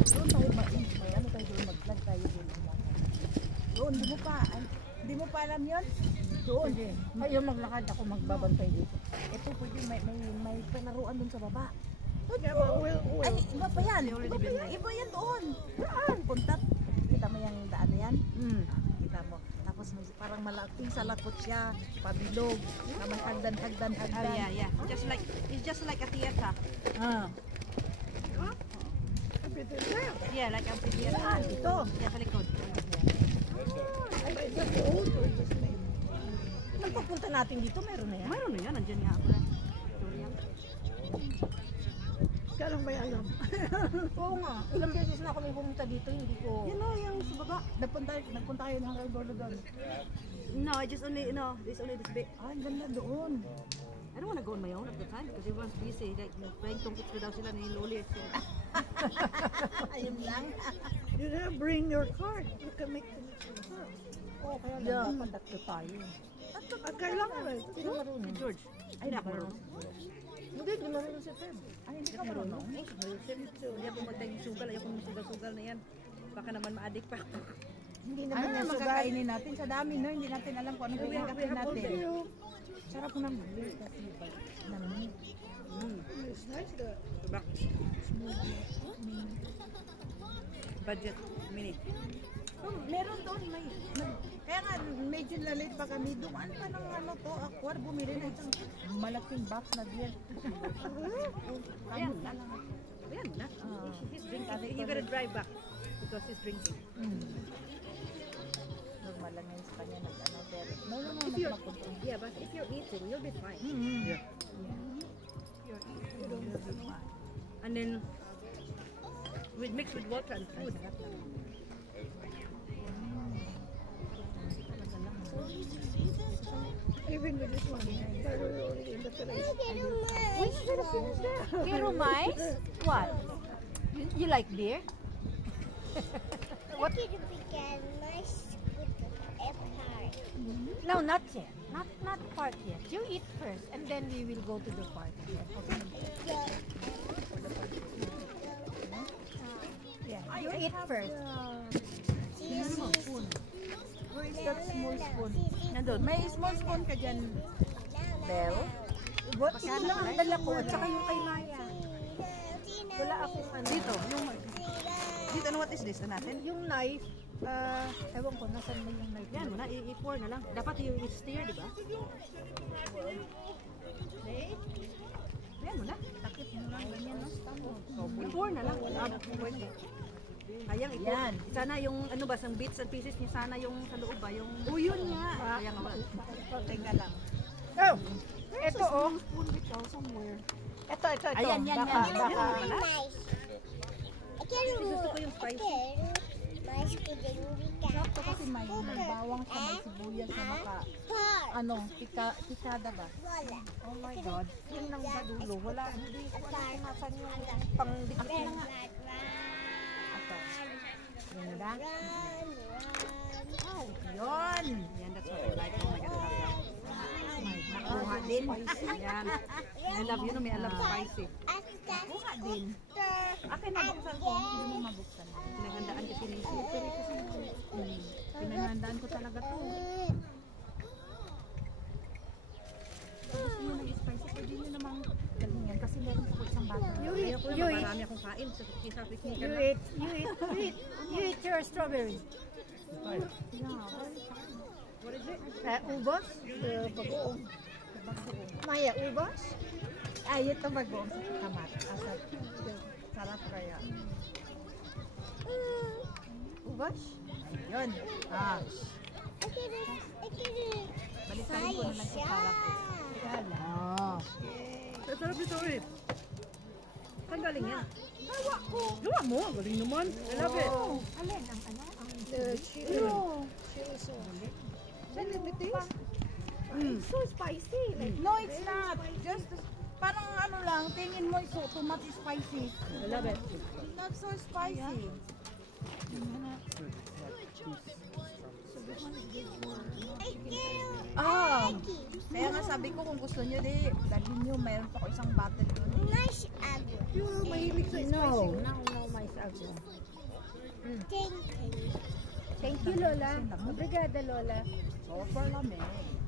Doon tayo may ano tayo doon, mag-vlog tayo doon. Doon, hindi mo pa alam yun? Doon. Ngayon maglakad ako, magbabantay dito. Ito pwede may palaruan doon sa baba. Ay, iba pa yan. Iba yan doon. Saan? Punta. Kita mo yung daan na yan? Kita mo. Tapos parang malaking salakot siya. Pabilog. Na may hagdan. Yeah. It's just like a theater. Yeah, like a theater. Ito. Yeah, sa likod. Nang pagpunta natin dito, meron na yan. Mayroon na yan, nandiyan nga ako na. Kailan ba alam? Oo nga. Ilang beses na ako may pumunta dito, hindi ko... Yan o, yung sa baba. Nagpunta kayo ng Hanggang doon. No, I just only, this only this bit. Ah, ganda doon. I don't want to go on my own at the time because everyone's busy. Like, playing tungkits daw sila ni Loli. Ayun lang. You didn't bring your card. You can make connections. Oo, kaya lang. Pandatlo tayo. At kailangan eh. Sino marunong? George. Ay, hindi ako marunong. Hindi marunong si Feb. Ay, hindi ka marunong. Hindi ako magtagsugal. Ayoko ng sugal-sugal na yan. Baka naman ma-addict pa ako. Hindi naman na magkakainin natin sa dami, no? Hindi natin alam kung anong pinagkain natin. Sarap ng buli kasi namin. It's nice to Diba? Budget mini. Meron doon, kaya nga medyo lalit pa kami. Dumaan pa ng ano to, Aquar, bumili na isang malaking box na beer. Ayan na. Ayan na. He's drinking. He better drive back because he's drinking. Normal lang yun sa kanya nag-ano, pero Yeah, but if you're eating, you'll be fine. Yeah. And then we mix with water and food. Even with this one, they're already in the place. Pero mais? What? You like beer? What did you begin my part? No, not yet. Not part yet. You eat first and then we will go to the park. Yeah, you eat first. Where is that small spoon? Nandun. May small spoon ka dyan, Belle? What? Ito lang ang dala ko at saka yung kay Maya. Wala akong ano. Dito, dito, ano, what is this? Ano natin? Yung knife, ewan ko, nasan mo yung knife? Yan mo na, i-pour na lang. Dapat yung steer, di ba? Yan mo na. Takip mo lang, ganyan, no? I-pour na lang. Sayang, Yan. Sana yung, ano ba, sang bits and pieces niya, sana yung sa loob ba, yung... Yun nga. Sayang nga. Teka lang. Oh! Ito, oh. Ito. Ayan, yan. Very nice. I can't Gusto ko yung spicy. nice pudding because Sakto kasi may bawang sa may sibuyas na maka, ano, pikada ba? wala. Oh my God. Yun lang sa dulo. Wala, hindi ko alam kung nasan yung pang-dikit na nga. Ito. Yun lang. Oh, yun. Yan, that's what I like. Oh my God, I love that. Nakuha din. Yan. I love, you know me, I love spicy. Nakuha din. Akin nabuksan ko. Hindi mo mabuksan. Pinaghandaan kasi ni Pinaghandaan ko talaga to. Gusto nyo ng spicy, pwede nyo namang dalhin yan kasi meron po isang bata. You marami akong kain sa picnic You na. eat your strawberry. What is it? Ubos? Bagoong. Maya, ubos? Ay, ito bagoong sa kamat. Sarap kaya. Ubos? Yun. Baliktad ko na lang sa sarap. Sarap ito eh. Saan galing yan? Gawa ko. Gawa mo? Galing naman. I love it. Alin ang ano? Chili sauce. So spicy. No, it's not. Just parang ano lang, tingin mo so too much spicy. I love it. Not so spicy. Kaya nga sabi ko kung gusto nyo di, dalhin nyo, mayroon pa ko isang bottle doon. Nice agua. You're mahilig sa spicy. No, my out there. Thank you. Thank you, Lola. Obrigada, Lola. Super lamig.